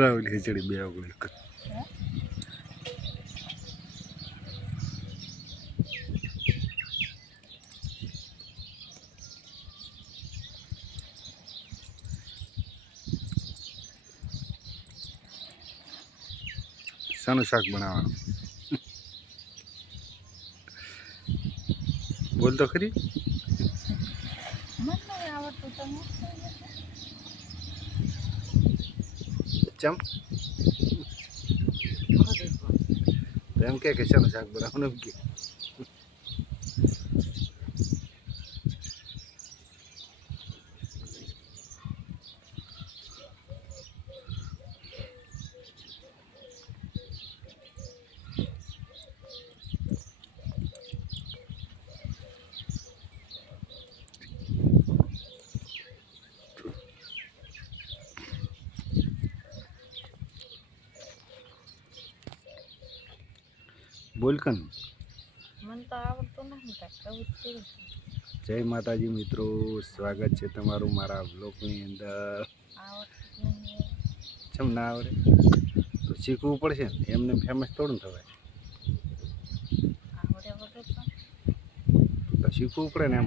રાવલી ખીચડી બે ઓગળી શાનું શાક બનાવવાનું બોલ તો ખરી ચમ તો એમ કે શાનું શાક બનાવવાનું એમ કે બોલ કન મને તો આવડતું નથી કાંઈ કહું જ જય માતાજી મિત્રો, સ્વાગત છે તમારું મારા બ્લોગની અંદર. આવડતું નહીં ચમ ના આવડે તો શીખવું પડશે ને, એમને ફેમસ થોડું થવાય. આવડે વગર તો શીખવું પડે ને એમ.